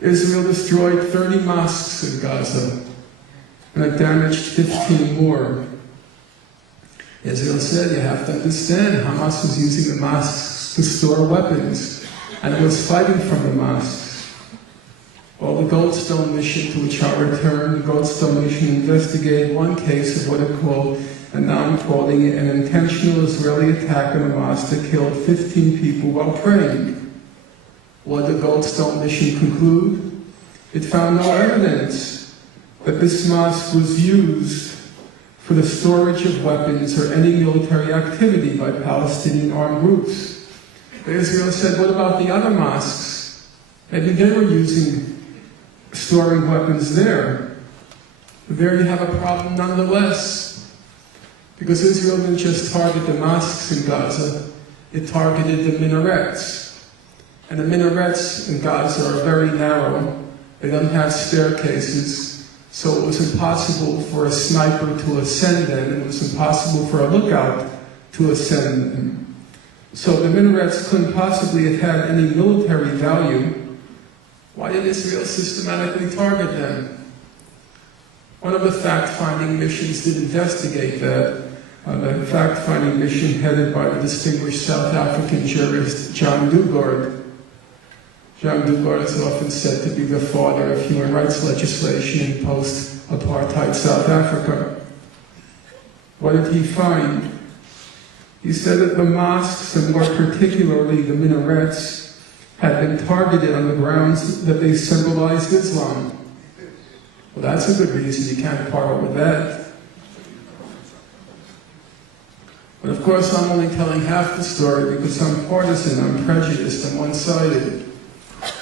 Israel destroyed 30 mosques in Gaza, and it damaged 15 more. Israel said, you have to understand, Hamas was using the mosques to store weapons, and it was fighting from the mosques. Well, the Goldstone mission, to which I returned, the Goldstone mission investigated one case of what it called, and now I'm calling it, an intentional Israeli attack on a mosque that killed 15 people while praying. What did the Goldstone mission conclude? It found no evidence that this mosque was used for the storage of weapons or any military activity by Palestinian armed groups. But Israel said, what about the other mosques? Maybe they were storing weapons there. But there you have a problem nonetheless, because Israel didn't just target the mosques in Gaza, it targeted the minarets. And the minarets in Gaza are very narrow. They don't have staircases, so it was impossible for a sniper to ascend them, and it was impossible for a lookout to ascend them. So the minarets couldn't possibly have had any military value. Why did Israel systematically target them? One of the fact-finding missions did investigate that. The fact-finding mission headed by the distinguished South African jurist John Dugard. John Dugard is often said to be the father of human rights legislation in post-apartheid South Africa. What did he find? He said that the mosques, and more particularly the minarets, had been targeted on the grounds that they symbolized Islam. Well, that's a good reason, you can't quarrel with that. But of course, I'm only telling half the story because I'm partisan, I'm prejudiced, I'm one-sided.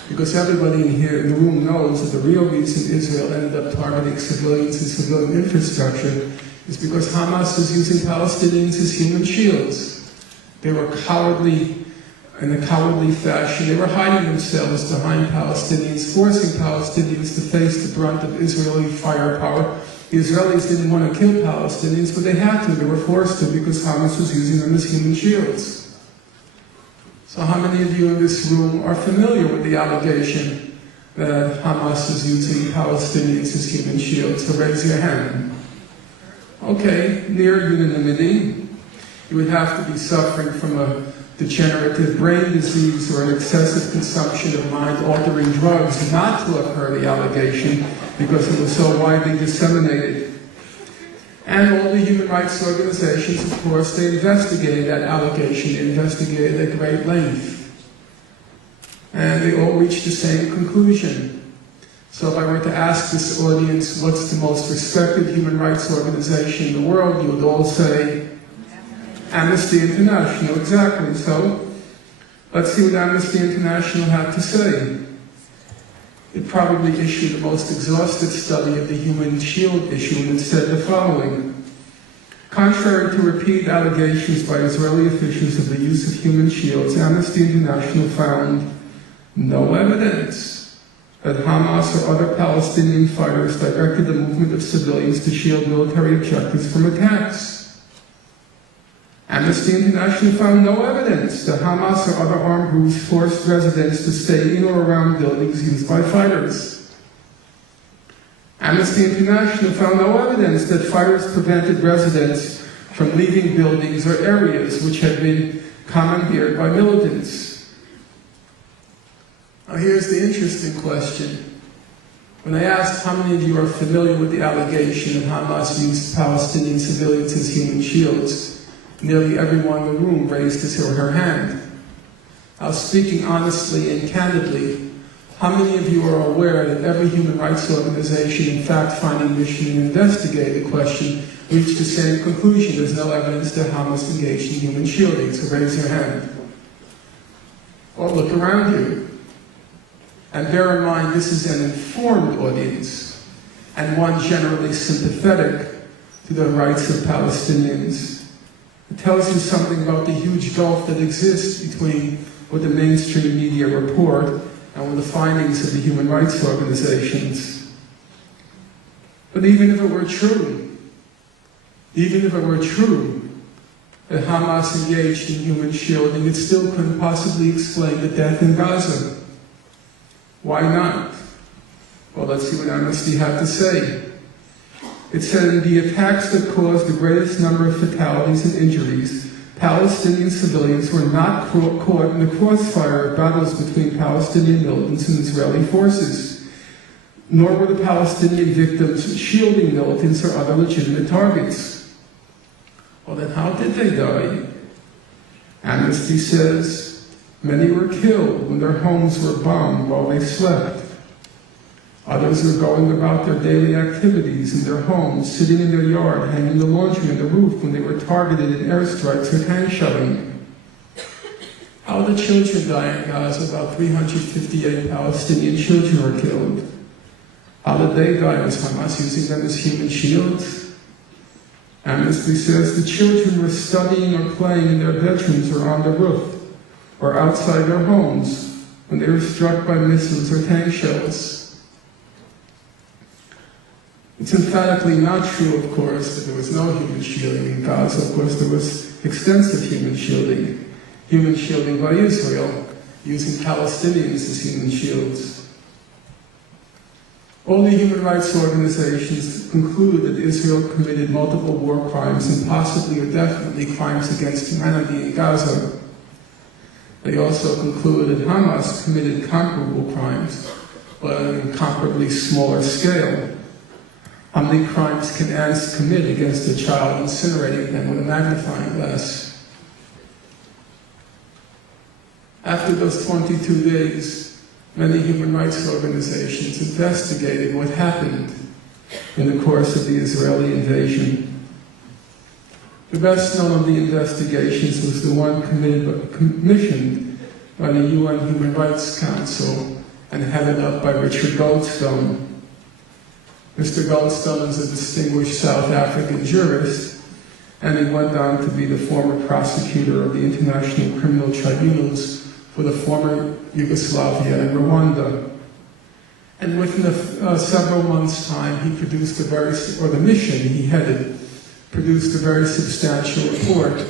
Because everybody in here in the room knows that the real reason Israel ended up targeting civilians and civilian infrastructure is because Hamas was using Palestinians as human shields. They were cowardly, in a cowardly fashion. They were hiding themselves behind Palestinians, forcing Palestinians to face the brunt of Israeli firepower. The Israelis didn't want to kill Palestinians, but they had to. They were forced to because Hamas was using them as human shields. So how many of you in this room are familiar with the allegation that Hamas is using Palestinians as human shields? So raise your hand. Okay, near unanimity. You would have to be suffering from a degenerative brain disease or an excessive consumption of mind-altering drugs not to have heard the allegation because it was so widely disseminated. And all the human rights organizations, of course, they investigated that allegation, investigated at great length. And they all reached the same conclusion. So if I were to ask this audience, what's the most respected human rights organization in the world, you would all say, Amnesty International, exactly. So let's see what Amnesty International had to say. It probably issued the most exhaustive study of the human shield issue, and it said the following. Contrary to repeated allegations by Israeli officials of the use of human shields, Amnesty International found no evidence that Hamas or other Palestinian fighters directed the movement of civilians to shield military objectives from attacks. Amnesty International found no evidence that Hamas or other armed groups forced residents to stay in or around buildings used by fighters. Amnesty International found no evidence that fighters prevented residents from leaving buildings or areas which had been commandeered by militants. Now here's the interesting question. When I asked how many of you are familiar with the allegation that Hamas used Palestinian civilians as human shields, nearly everyone in the room raised his or her hand. I was speaking honestly and candidly. How many of you are aware that every human rights organization and fact-finding mission and investigated the question reached the same conclusion? There's no evidence that Hamas engaged in human shielding, so raise your hand. Well, look around you. And bear in mind, this is an informed audience, and one generally sympathetic to the rights of Palestinians. It tells you something about the huge gulf that exists between what the mainstream media report and what the findings of the human rights organizations. But even if it were true that Hamas engaged in human shielding, it still couldn't possibly explain the death in Gaza. Why not? Well, let's see what Amnesty had to say. It said, in the attacks that caused the greatest number of fatalities and injuries, Palestinian civilians were not caught in the crossfire of battles between Palestinian militants and Israeli forces, nor were the Palestinian victims shielding militants or other legitimate targets. Well, then how did they die? Amnesty says, many were killed when their homes were bombed while they slept. Others were going about their daily activities in their homes, sitting in their yard, hanging the laundry on the roof when they were targeted in airstrikes or tank shelling. How did children die in Gaza? About 358 Palestinian children were killed. How did they die? Was Hamas using them as human shields? Amnesty says the children were studying or playing in their bedrooms or on the roof, or outside their homes when they were struck by missiles or tank shells. It's emphatically not true, of course, that there was no human shielding in Gaza. Of course, there was extensive human shielding by Israel, using Palestinians as human shields. All the human rights organizations conclude that Israel committed multiple war crimes and possibly or definitely crimes against humanity in Gaza. They also conclude that Hamas committed comparable crimes, but on an incomparably smaller scale. How many crimes can ants commit against a child, incinerating them with a magnifying glass? After those 22 days, many human rights organizations investigated what happened in the course of the Israeli invasion. The best known of the investigations was the one commissioned by the UN Human Rights Council and headed up by Richard Goldstone. Mr. Goldstone is a distinguished South African jurist, and he went on to be the former prosecutor of the International Criminal Tribunals for the former Yugoslavia and Rwanda. And within several months' time, he produced the mission he headed, produced a very substantial report,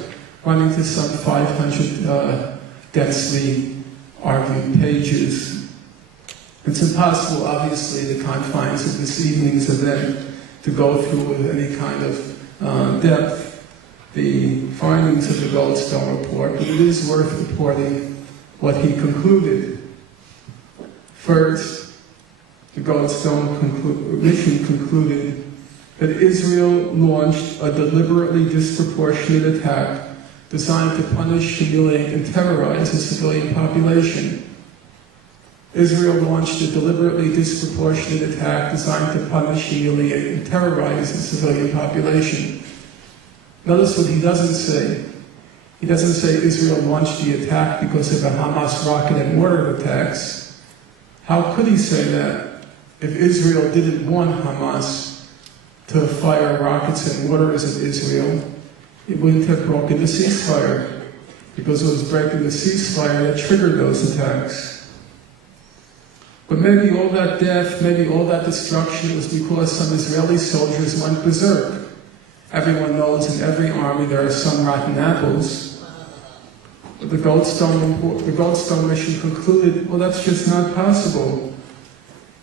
running to some 500 densely argued pages. It's impossible, obviously, in the confines of this evening's event, to go through with any kind of depth the findings of the Goldstone report, but it is worth reporting what he concluded. First, the Goldstone mission concluded that Israel launched a deliberately disproportionate attack designed to punish, humiliate, and terrorize the civilian population. Israel launched a deliberately disproportionate attack designed to punish, humiliate, and terrorize the civilian population. Notice what he doesn't say. He doesn't say Israel launched the attack because of the Hamas rocket and mortar attacks. How could he say that if Israel didn't want Hamas to fire rockets and mortars at Israel? It wouldn't have broken the ceasefire, because it was breaking the ceasefire that triggered those attacks. But maybe all that death, maybe all that destruction was because some Israeli soldiers went berserk. Everyone knows in every army there are some rotten apples. But the Goldstone mission concluded, well, that's just not possible.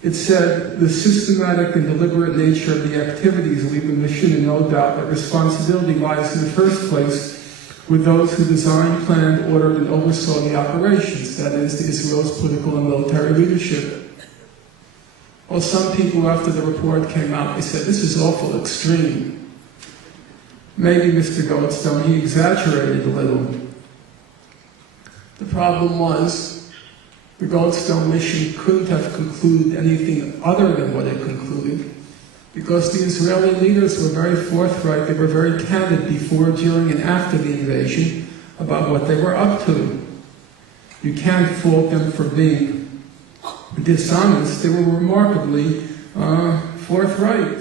It said, the systematic and deliberate nature of the activities leave the mission in no doubt that responsibility lies in the first place with those who designed, planned, ordered, and oversaw the operations, that is, the Israel's political and military leadership. Well, some people, after the report came out, they said, this is awful extreme. Maybe Mr. Goldstone, he exaggerated a little. The problem was, the Goldstone mission couldn't have concluded anything other than what it concluded, because the Israeli leaders were very forthright, they were very candid before, during, and after the invasion about what they were up to. You can't fault them for being dishonest. They were remarkably forthright.